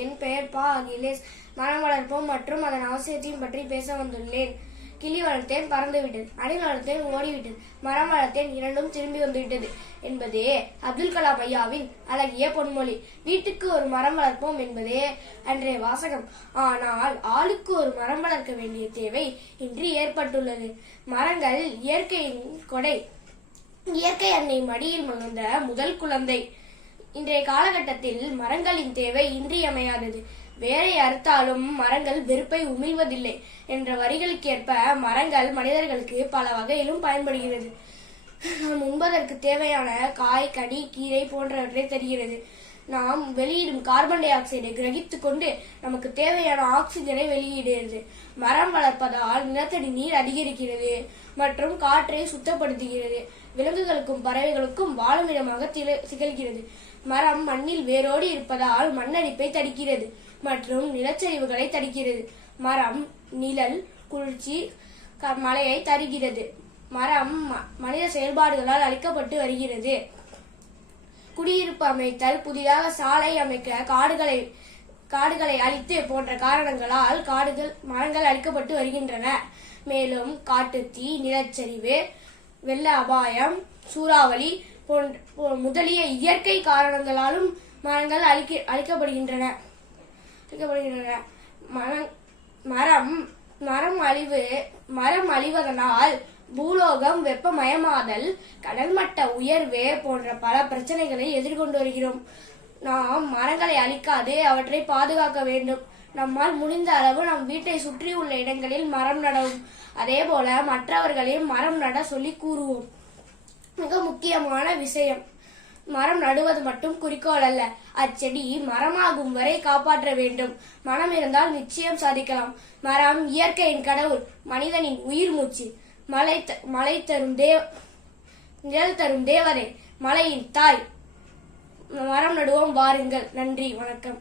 என் பெயர் பா அகிலேஷ். மரம் வளர்ப்போம் மற்றும் அதன் அவசியத்தையும் பற்றி பேச வந்துள்ளேன். கிளி வளர்த்தேன் பறந்துவிட்டது. அணில் வளர்த்தேன் ஓடிவிட்டது. மரம் வளர்த்தேன் இரண்டும் திரும்பி வந்துவிட்டது என்பதே அப்துல் கலாம் ஐயாவின் அழகிய பொன்மொழி. வீட்டுக்கு ஒரு மரம் வளர்ப்போம் என்பதே அன்றைய வாசகம். ஆனால் ஆளுக்கு ஒரு மரம் வளர்க்க வேண்டிய தேவை இன்று ஏற்பட்டுள்ளது. மரங்கள் இயற்கையின் கொடை. இயற்கை அன்னை மடியில் மகிழ்ந்த முதல் குழந்தை. இன்றைய காலகட்டத்தில் மரங்களின் தேவை இன்றியமையாதது. வேரை அறுத்தாலும் மரங்கள் வெறுப்பை உமிழ்வதில்லை என்ற வரிகளுக்கேற்ப மரங்கள் மனிதர்களுக்கு பல வகையிலும் பயன்படுகிறது. நாம் உண்பதற்கு தேவையான காய் கனி கீரை போன்றவற்றை தருகிறது. நாம் வெளியிடும் கார்பன் டை ஆக்சைடை கிரகித்துக் கொண்டு நமக்கு தேவையான ஆக்சிஜனை வெளியிடுகிறது. மரம் வளர்ப்பதால் நிலத்தடி நீர் அதிகரிக்கிறது மற்றும் காற்றை சுத்தப்படுத்துகிறது. விலங்குகளுக்கும் பறவைகளுக்கும் வாழுமிடமாக தில- திகழ்கிறது. மரம் மண்ணில் வேரோடு இருப்பதால் மண்ணரிப்பை தடுக்கிறது மற்றும் நிலச்சரிவுகளை தடுக்கிறது. மரம் நிழல் குளிர்ச்சி க- மழையை தருகிறது. மரம் ம- மனித செயல்பாடுகளால் அழிக்கப்பட்டு வருகிறது. குடியிருப்பு அமைத்தல் புதிதாக சாலை அமைக்க காடுகளை காடுகளை அழித்து போன்ற காரணங்களால் காடுகள் மரங்கள் அழிக்கப்பட்டு வருகின்றன. மேலும் காட்டுத்தீ நிலச்சரிவு வெள்ள அபாயம் சூறாவளி போன்ற முதலிய இயற்கை காரணங்களாலும் மரங்கள் அழிக்க அழிக்கப்படுகின்றன. அழிக்கப்படுகின்றன. மரம் மரம் மரம் அழிவு மரம் அழிவதனால் பூலோகம் வெப்பமயமாதல் கடல் மட்ட உயர்வு போன்ற பல பிரச்சனைகளை எதிர்கொண்டு வருகிறோம். நாம் மரங்களை அழிக்காது அவற்றை பாதுகாக்க வேண்டும். நம்மால் முடிந்த அளவு நம் வீட்டை சுற்றி உள்ள இடங்களில் மரம் நடவும். அதே போல மற்றவர்களையும் மரம் நட சொல்லி கூறுவோம். மிக முக்கியமான விஷயம் மரம் நடுவது மட்டும் குறிக்கோள் அல்ல. அச்செடி மரமாகும் வரை காப்பாற்ற வேண்டும். மனம் இருந்தால் நிச்சயம் சாதிக்கலாம். மரம் இயற்கையின் கடவுள் மனிதனின் உயிர் மூச்சு. மலை த- மலை தரும் தேவ நிழல் தரும் தேவரே மலையின் தாய். மரம் நடுவோம் வாருங்கள். நன்றி வணக்கம்.